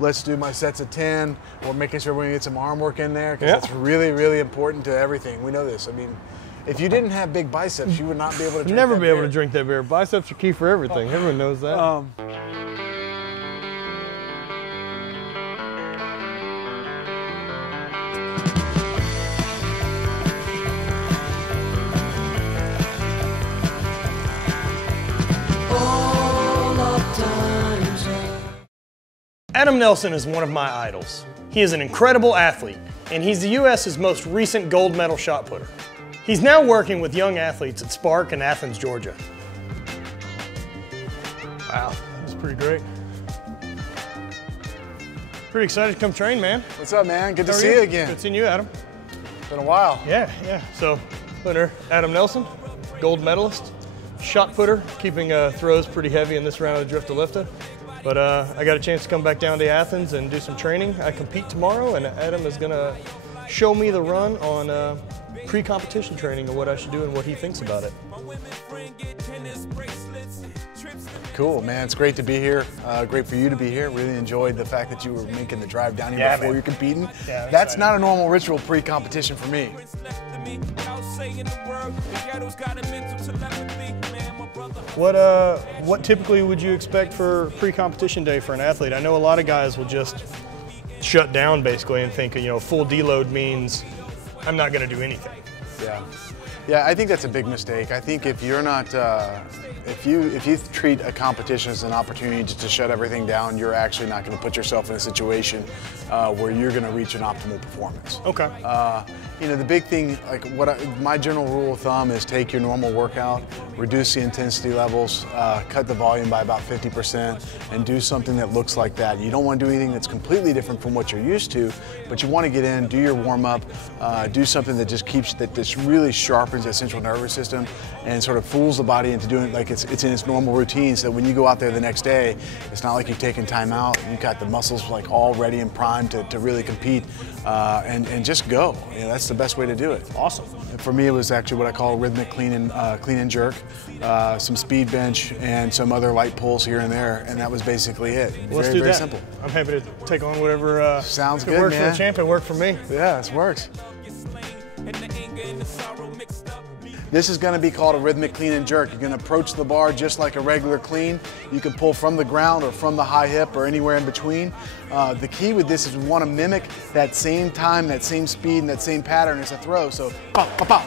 let's do my sets of 10, or making sure we're gonna get some arm work in there, because Yeah. that's really, really important to everything. We know this. I mean, if you didn't have big biceps, you would not be able to drink Never that be able beer. to drink that beer. Biceps are key for everything. Everyone knows that. Adam Nelson is one of my idols. He is an incredible athlete, and he's the US's most recent gold medal shot putter. He's now working with young athletes at Spark in Athens, Georgia. Wow, that was pretty great. Pretty excited to come train, man. What's up, man? Good to How are see you again. Good seeing you, Adam. Been a while. Yeah. So, winner Adam Nelson, gold medalist, shot putter, keeping throws pretty heavy in this round of DRIFTA LIFTA. But I got a chance to come back down to Athens and do some training. I compete tomorrow, and Adam is gonna show me the run on pre-competition training and what I should do and what he thinks about it. Cool, man. It's great to be here. Great for you to be here. Really enjoyed the fact that you were making the drive down here before you're competing. Yeah, that's excited. not a normal ritual pre-competition for me. What typically would you expect for pre-competition day for an athlete? I know a lot of guys will just shut down basically and think, full deload means I'm not going to do anything. Yeah, I think that's a big mistake. I think if you're not, if you treat a competition as an opportunity to shut everything down, you're actually not going to put yourself in a situation where you're going to reach an optimal performance. Okay. The big thing, like my general rule of thumb is take your normal workout, reduce the intensity levels, cut the volume by about 50%, and do something that looks like that. You don't want to do anything that's completely different from what you're used to, but you want to get in, do your warm up, do something that just this really sharpens that central nervous system and sort of fools the body into doing it like it's in its normal routine, so that when you go out there the next day, it's not like you've taken time out, you've got the muscles like all ready and primed to really compete, and just go. That's the best way to do it. Awesome. For me, it was actually what I call rhythmic clean and jerk, some speed bench, and some other light pulls here and there, and that was basically it. Let's do that. Very simple. I'm happy to take on whatever sounds good, works man. for the champ. It worked for me. Yeah, this works. This is going to be called a rhythmic clean and jerk. You're going to approach the bar just like a regular clean. You can pull from the ground or from the high hip or anywhere in between. The key with this is we want to mimic that same time, that same speed, and that same pattern as a throw. So, pop, pop, pop,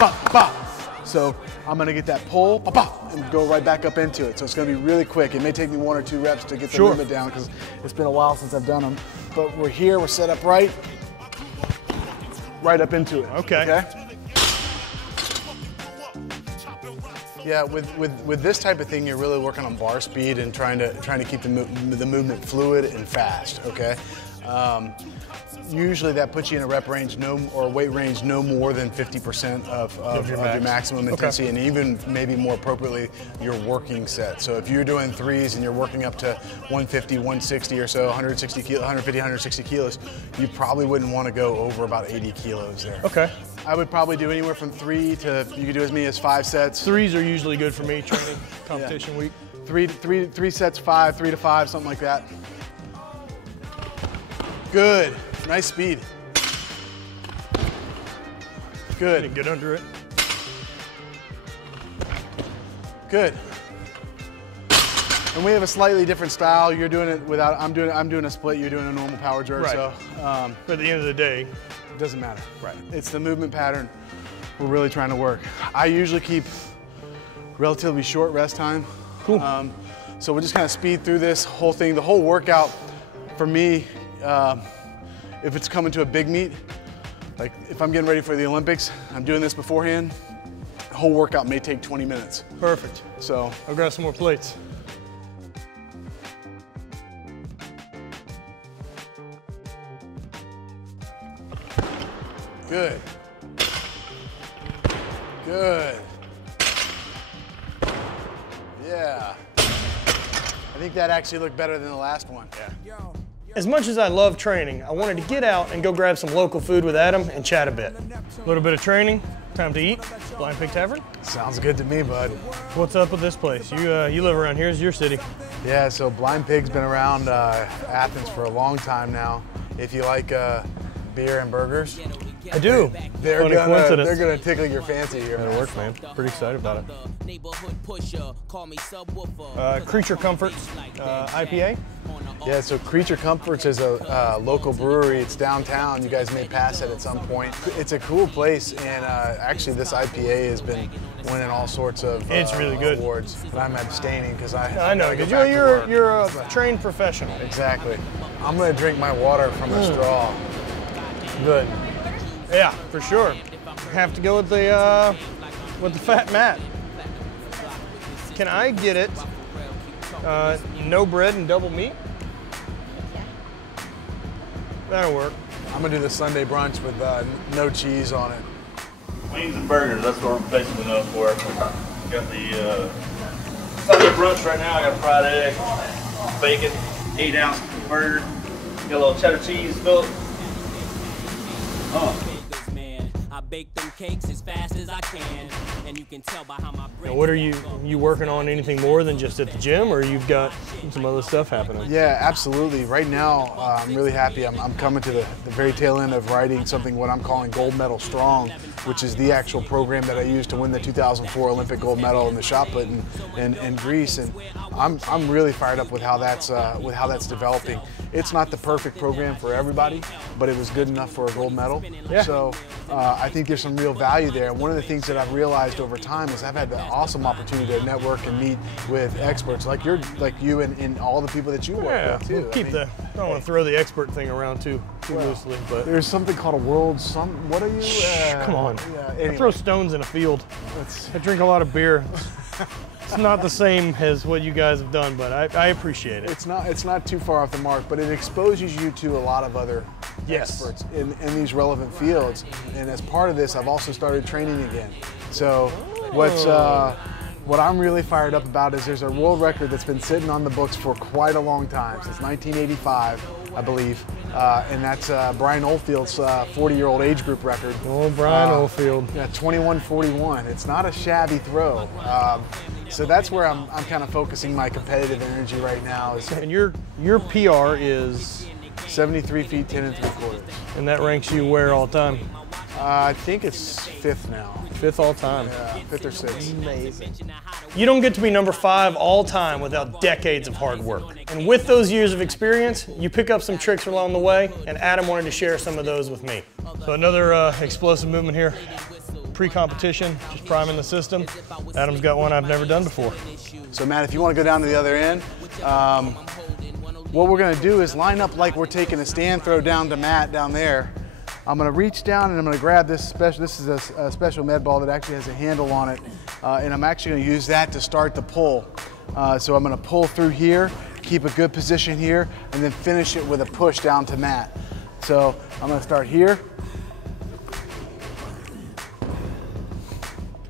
pop, pop. So I'm going to get that pull, pop, pop, and go right back up into it. So it's going to be really quick. It may take me 1 or 2 reps to get the movement down because it's been a while since I've done them. But we're here, we're set up right up into it. Okay. Yeah, with this type of thing, you're really working on bar speed and trying to keep the movement fluid and fast. Okay. Usually that puts you in a rep range or weight range no more than 50% of your maximum intensity, and even maybe more appropriately your working set. So if you're doing threes and you're working up to 150, 160 or so, 150, 160 kilos, you probably wouldn't want to go over about 80 kilos there. Okay. I would probably do anywhere from 3 to, you could do as many as 5 sets. Threes are usually good for me training competition week. Three sets, 5, 3 to 5, something like that. Good. Nice speed. Good. Get under it. Good. And we have a slightly different style. You're doing it without, I'm doing a split, you're doing a normal power jerk. Right. So but at the end of the day, it doesn't matter. Right. It's the movement pattern we're really trying to work. I usually keep relatively short rest time. Cool. So we'll just kind of speed through this whole thing. The whole workout for me, if it's coming to a big meet, like if I'm getting ready for the Olympics, I'm doing this beforehand, the whole workout may take 20 minutes. Perfect. So I'll grab some more plates. Good. Good. Yeah. I think that actually looked better than the last one. Yeah. As much as I love training, I wanted to get out and go grab some local food with Adam and chat a bit. A little bit of training, time to eat. OlYMPIC Tavern. Sounds good to me, bud. What's up with this place? You live around here, it's your city. Yeah, so OlYMPIC's been around Athens for a long time now. If you like beer and burgers, I do. They're gonna tickle your fancy here. That'll work, man. Pretty excited about it. Creature Comforts IPA. Yeah, so Creature Comforts is a local brewery. It's downtown. You guys may pass it at some point. It's a cool place, and actually this IPA has been winning all sorts of it's really good awards. But I'm abstaining because I know, because you're a trained professional. Exactly. I'm gonna drink my water from a straw. Good. Yeah, for sure. Have to go with the fat Matt. Can I get it? No bread and double meat? That'll work. I'm gonna do the Sunday brunch with no cheese on it. Wings and burgers, that's what we're basically known for. Got the Sunday brunch right now. I got fried egg, bacon, 8-ounce burger, got a little cheddar cheese, Philip. Bake them cakes as fast as I can, and you can tell by how my brain. What are you working on? Anything more than just at the gym, or you've got some other stuff happening? Yeah, absolutely. Right now, I'm really happy. I'm coming to the very tail end of writing something what I'm calling Gold Medal Strong, which is the actual program that I used to win the 2004 Olympic gold medal in the shot put in Greece, and I'm really fired up with how that's developing. It's not the perfect program for everybody, but it was good enough for a gold medal. Yeah. So I think there's some real value there. And one of the things that I've realized over time is I've had the awesome opportunity to network and meet with experts like you and all the people that you work with too. We'll keep I don't want to throw the expert thing around too loosely, but there's something called a world. What are you? Come on. Yeah, anyway. I throw stones in a field. I drink a lot of beer. It's not the same as what you guys have done, but I appreciate it. It's not too far off the mark, but it exposes you to a lot of other experts in these relevant fields. And as part of this, I've also started training again. So what I'm really fired up about is there's a world record that's been sitting on the books for quite a long time, since 1985, I believe. And that's Brian Oldfield's 40-year-old age group record. Oh, Brian Oldfield. Yeah, 21:41. It's not a shabby throw. So that's where I'm kind of focusing my competitive energy right now. And your PR is 73 feet 10 3/4. And that ranks you where all time? I think it's 5th now. 5th all time. Yeah, 5th or 6th. Amazing. You don't get to be number 5 all time without decades of hard work. And with those years of experience, you pick up some tricks along the way, and Adam wanted to share some of those with me. So another explosive movement here. Pre-competition, just priming the system. Adam's got one I've never done before. So Matt, if you want to go down to the other end, what we're going to do is line up like we're taking a stand throw down to Matt down there. I'm going to reach down and I'm going to grab this special. This is a special med ball that actually has a handle on it, and I'm actually going to use that to start the pull. So I'm going to pull through here, keep a good position here, and then finish it with a push down to Matt. So I'm going to start here.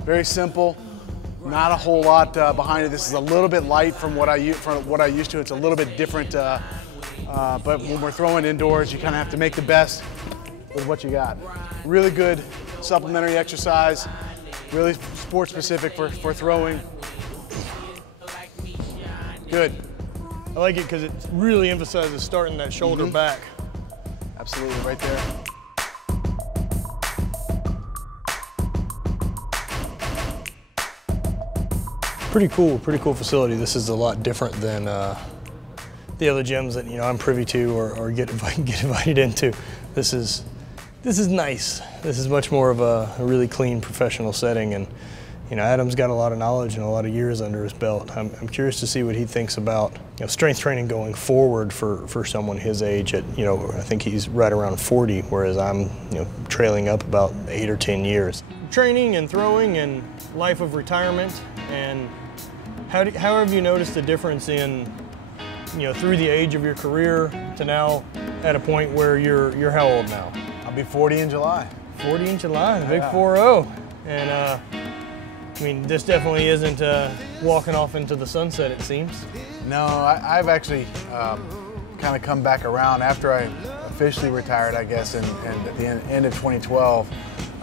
Very simple, not a whole lot behind it. This is a little bit light from what I used to. It's a little bit different, but when we're throwing indoors, you kind of have to make the best with what you got. Really good supplementary exercise, really sport specific for throwing. Good. I like it because it really emphasizes starting that shoulder back. Absolutely, right there. Pretty cool facility. This is a lot different than the other gyms that I'm privy to or get invited into. This is nice. This is much more of a really clean professional setting, and Adam's got a lot of knowledge and a lot of years under his belt. I'm curious to see what he thinks about strength training going forward for someone his age. At I think he's right around 40, whereas I'm trailing up about 8 or 10 years. Training and throwing and life of retirement, and how have you noticed the difference in through the age of your career to now at a point where you're how old now? I'll be 40 in July. 40 in July, big 4-0. And I mean, this definitely isn't walking off into the sunset, it seems. No, I've actually kind of come back around after I officially retired, I guess, and at the end of 2012.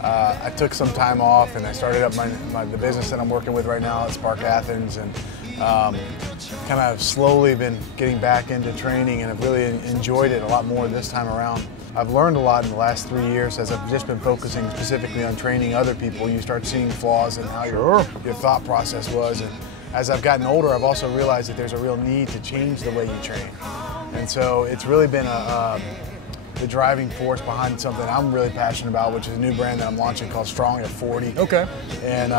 I took some time off and I started up the business that I'm working with right now at Spark Athens, and kind of slowly been getting back into training, and I've really enjoyed it a lot more this time around. I've learned a lot in the last 3 years as I've just been focusing specifically on training other people. You start seeing flaws in how your thought process was, and as I've gotten older, I've also realized that there's a real need to change the way you train. And so it's really been the driving force behind something I'm really passionate about, which is a new brand that I'm launching called Strong at 40. Okay. And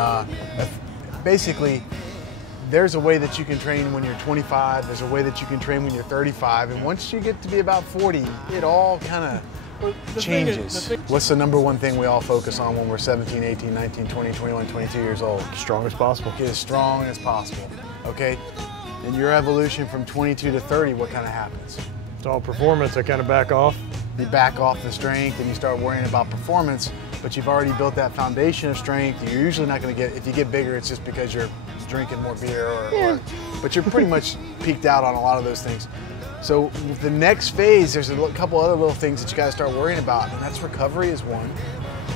basically, there's a way that you can train when you're 25, there's a way that you can train when you're 35, and once you get to be about 40, it all kind of changes. What's the number one thing we all focus on when we're 17, 18, 19, 20, 21, 22 years old? Strong as possible. Get as strong as possible, okay? In your evolution from 22 to 30, what kind of happens? It's all performance. I kind of back off. You back off the strength and you start worrying about performance, but you've already built that foundation of strength. You're usually not going to get, if you get bigger, it's just because you're drinking more beer but you're pretty much peaked out on a lot of those things. So the next phase, there's a couple other little things that you got to start worrying about, and that's recovery is one,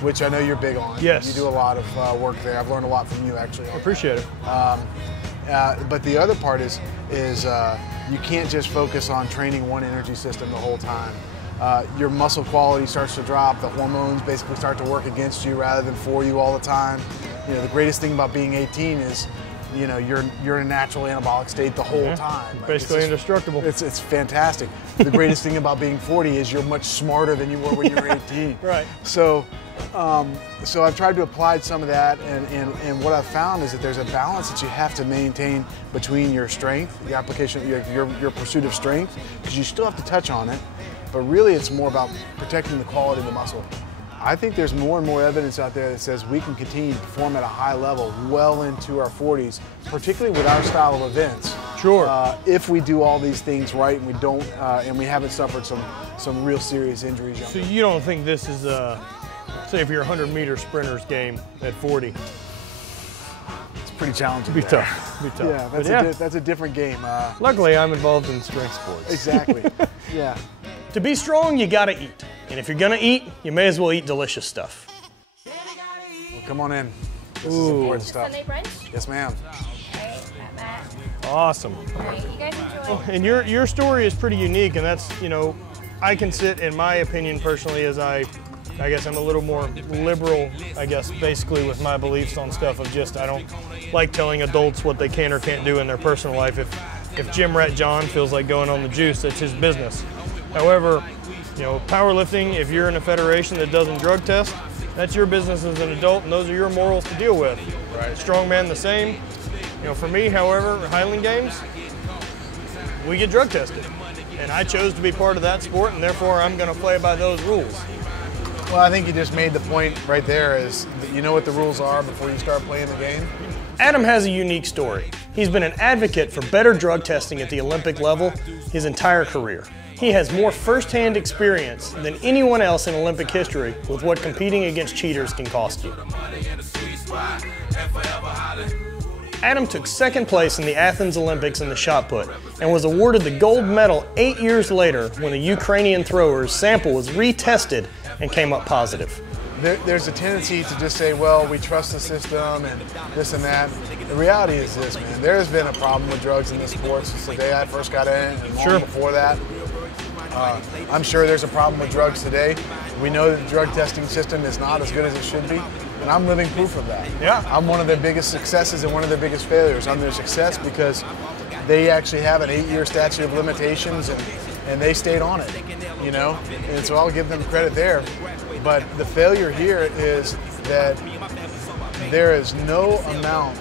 which I know you're big on. Yes. You do a lot of work there. I've learned a lot from you, actually. I appreciate it. But the other part is you can't just focus on training one energy system the whole time. Your muscle quality starts to drop. The hormones basically start to work against you rather than for you all the time. You know, the greatest thing about being 18 is, you know, you're in a natural anabolic state the whole time. Like, basically indestructible. It's fantastic. The greatest thing about being 40 is you're much smarter than you were when you were 18. Right. So I've tried to apply some of that, and what I've found is that there's a balance that you have to maintain between your strength, the application, your pursuit of strength, because you still have to touch on it, but really it's more about protecting the quality of the muscle. I think there's more and more evidence out there that says we can continue to perform at a high level well into our 40s, particularly with our style of events. Sure. If we do all these things right and we don't, and we haven't suffered some real serious injuries. So you don't think this is say if you're a 100-meter sprinter's game at 40? It's pretty challenging. It'd be tough. It'd be tough. Yeah, that's a different game. Luckily, I'm involved in strength sports. Exactly. Yeah. To be strong, you gotta eat. And if you're gonna eat, you may as well eat delicious stuff. Well, come on in. This is important stuff. Sunday brunch? Yes, ma'am. Great, Matt. Awesome. Great, you guys enjoy. And your story is pretty unique, and that's, you know, I can sit, in my opinion personally, as I guess I'm a little more liberal, I guess, basically with my beliefs on stuff of just, I don't like telling adults what they can or can't do in their personal life. If Gym Rat John feels like going on the juice, that's his business. However, you know, powerlifting, if you're in a federation that doesn't drug test, that's your business as an adult, and those are your morals to deal with. Right. Strongman the same. You know, for me, however, Highland Games, we get drug tested. And I chose to be part of that sport, and therefore I'm going to play by those rules. Well, I think you just made the point right there is that you know what the rules are before you start playing the game. Adam has a unique story. He's been an advocate for better drug testing at the Olympic level his entire career. He has more first-hand experience than anyone else in Olympic history with what competing against cheaters can cost you. Adam took second place in the Athens Olympics in the shot put and was awarded the gold medal 8 years later when the Ukrainian thrower's sample was retested and came up positive. There's a tendency to just say, well, we trust the system and this and that. The reality is this, man. There has been a problem with drugs in this sport since the day I first got in and long before that. I'm sure there's a problem with drugs today. We know that the drug testing system is not as good as it should be, and I'm living proof of that. Yeah. I'm one of their biggest successes and one of their biggest failures. I'm their success because they actually have an 8-year statute of limitations and they stayed on it, you know? And so I'll give them credit there. But the failure here is that there is no amount,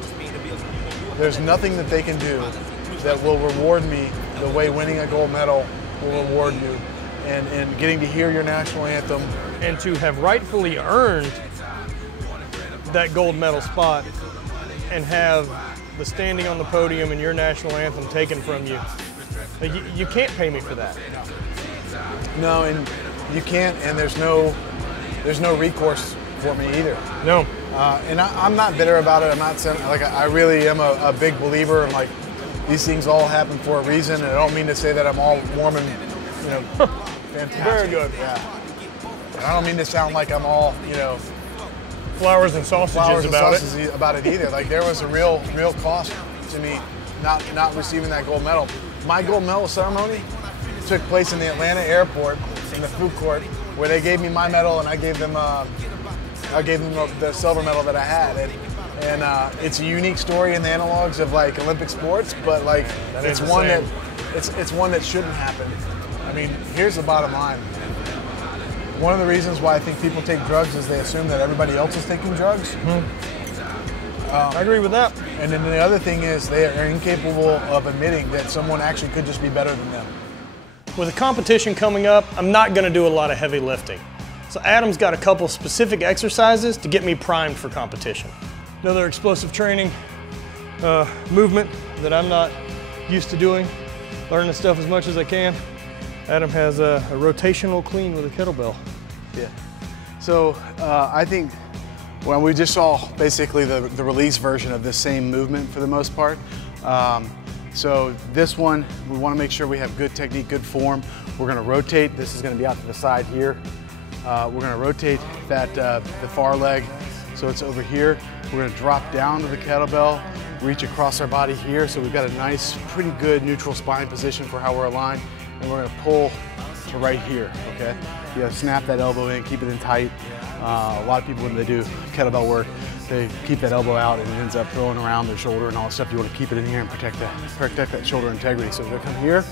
there's nothing that they can do that will reward me the way winning a gold medal will reward you, and getting to hear your national anthem. And to have rightfully earned that gold medal spot and have the standing on the podium and your national anthem taken from you, you can't pay me for that. No, and you can't, and there's no recourse for me either. No. And I'm not bitter about it. I'm not saying, like, I really am a big believer in, like, these things all happen for a reason, and I don't mean to say that I'm all warm and know, fantastic. Very good. Yeah. And I don't mean to sound like I'm all, you know, Flowers and sausages about it either. Like there was a real cost to me not receiving that gold medal. My gold medal ceremony took place in the Atlanta airport in the food court where they gave me my medal and I gave them the silver medal that I had. And it's a unique story in the analogs of like Olympic sports, but like it's one that shouldn't happen. I mean, here's the bottom line. One of the reasons why I think people take drugs is they assume that everybody else is taking drugs. I agree with that. And then the other thing is they are incapable of admitting that someone actually could just be better than them. With a competition coming up, I'm not going to do a lot of heavy lifting. So Adam's got a couple specific exercises to get me primed for competition. Another explosive training movement that I'm not used to doing, learning stuff as much as I can. Adam has a rotational clean with a kettlebell. Yeah. So I think when we just saw basically the release version of this same movement for the most part. So this one, we want to make sure we have good technique, good form. We're going to rotate. This is going to be out to the side here. We're going to rotate that the far leg so it's over here. We're going to drop down to the kettlebell, reach across our body here. So we've got a nice, pretty good neutral spine position for how we're aligned. And we're going to pull to right here, okay? You gotta snap that elbow in, keep it in tight. A lot of people, when they do kettlebell work, they keep that elbow out and it ends up throwing around their shoulder and all that stuff. You want to keep it in here and protect that shoulder integrity. So we're going to come here.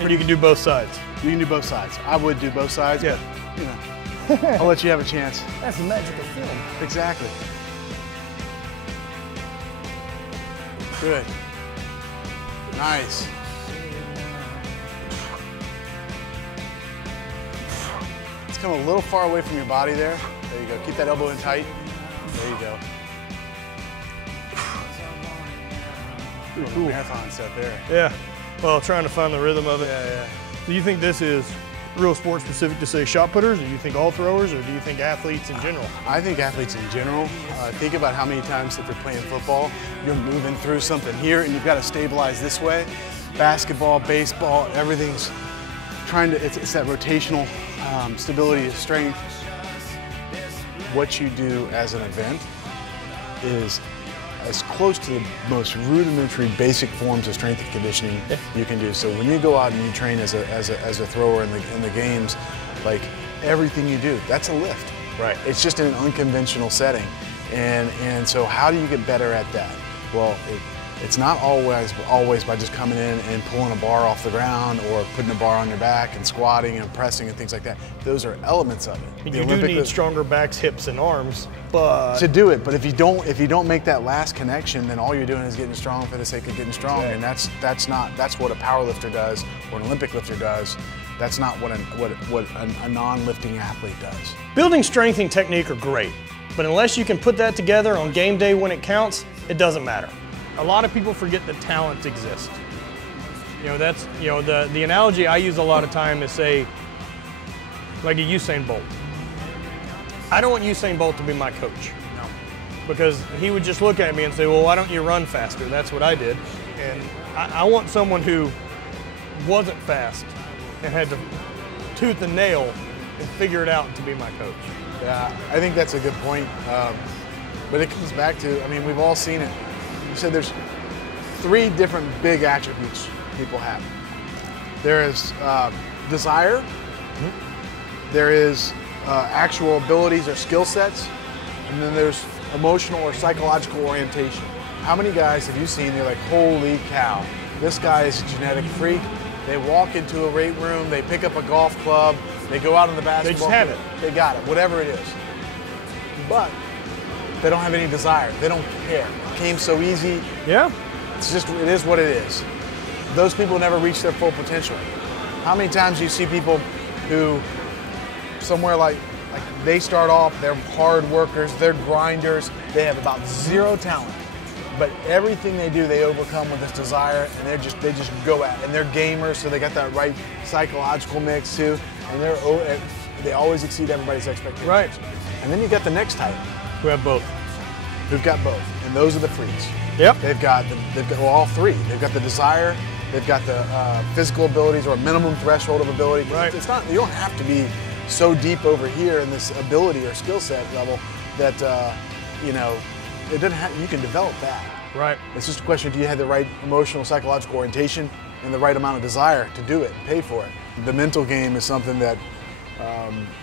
Or you can do both sides. You can do both sides. I would do both sides, yeah. But you know. I'll let you have a chance. That's the magic of film. Exactly. Good. Nice. Let's come a little far away from your body there. There you go. Keep that elbow in tight. There you go. Cool marathon set there. Yeah. Well, trying to find the rhythm of it. Yeah. Do you think this is real sport specific to say shot putters, or do you think all throwers, or do you think athletes in general? I think athletes in general. Think about how many times if you're playing football, you're moving through something here and you've got to stabilize this way. Basketball, baseball, everything's trying to, it's that rotational stability, strength. What you do as an event is as close to the most rudimentary basic forms of strength and conditioning you can do. So when you go out and you train as a thrower in the games, like everything you do, that's a lift. Right. It's just in an unconventional setting. And so how do you get better at that? Well, it's not always by just coming in and pulling a bar off the ground or putting a bar on your back and squatting and pressing and things like that. Those are elements of it. You do need stronger backs, hips, and arms, but to do it. But if you don't make that last connection, then all you're doing is getting strong for the sake of getting strong, and that's what a power lifter does or an Olympic lifter does. That's not what a non-lifting athlete does. Building strength and technique are great, but unless you can put that together on game day when it counts, it doesn't matter. A lot of people forget that talent exists. You know, that's, you know, the analogy I use a lot of time is say, like a Usain Bolt. I don't want Usain Bolt to be my coach. No. Because he would just look at me and say, well, why don't you run faster? That's what I did. And I want someone who wasn't fast and had to tooth and nail and figure it out to be my coach. Yeah, I think that's a good point. But it comes back to, I mean, we've all seen it. You said there's 3 different big attributes people have. There is desire, there is actual abilities or skill sets, and then there's emotional or psychological orientation. How many guys have you seen, they're like, holy cow, this guy is a genetic freak. They walk into a weight room, they pick up a golf club, they go out on the basketball. They just have it. They got it, whatever it is. But they don't have any desire. They don't care. It came so easy. Yeah. It's just, it is what it is. Those people never reach their full potential. How many times do you see people who, somewhere like they start off, they're hard workers, they're grinders, they have about 0 talent. But everything they do, they overcome with this desire, and they just go at it. And they're gamers, so they got that right psychological mix too, and they always exceed everybody's expectations. Right. And then you got the next type. We have both. Who've got both, and those are the freaks. Yep. They've got well, all three. They've got the desire, they've got the physical abilities or a minimum threshold of ability. Right. It's not, you don't have to be so deep over here in this ability or skill set level that you know, it doesn't have, you can develop that. Right. It's just a question, do you have the right emotional, psychological orientation and the right amount of desire to do it and pay for it? The mental game is something that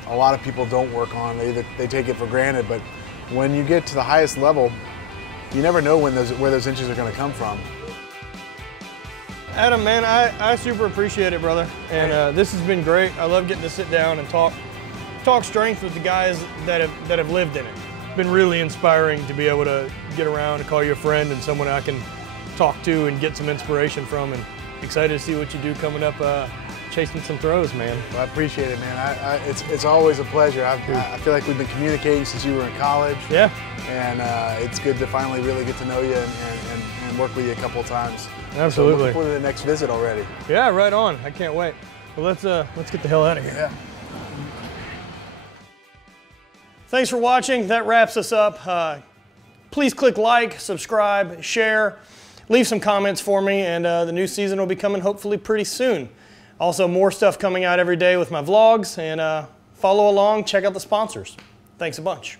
a lot of people don't work on. They take it for granted, but when you get to the highest level, you never know where those inches are going to come from. Adam, man, I super appreciate it, brother. And this has been great. I love getting to sit down and talk strength with the guys that have lived in it. It's been really inspiring to be able to get around and call you a friend and someone I can talk to and get some inspiration from, and excited to see what you do coming up chasing some throws, man. Well, I appreciate it, man. It's always a pleasure. I feel like we've been communicating since you were in college. Yeah. And it's good to finally really get to know you and work with you a couple of times. Absolutely. So looking forward to the next visit already. Yeah, right on. I can't wait. Well, let's get the hell out of here. Yeah. Thanks for watching. That wraps us up. Please click like, subscribe, share, leave some comments for me, and the new season will be coming hopefully pretty soon. Also, more stuff coming out every day with my vlogs, and follow along, check out the sponsors. Thanks a bunch.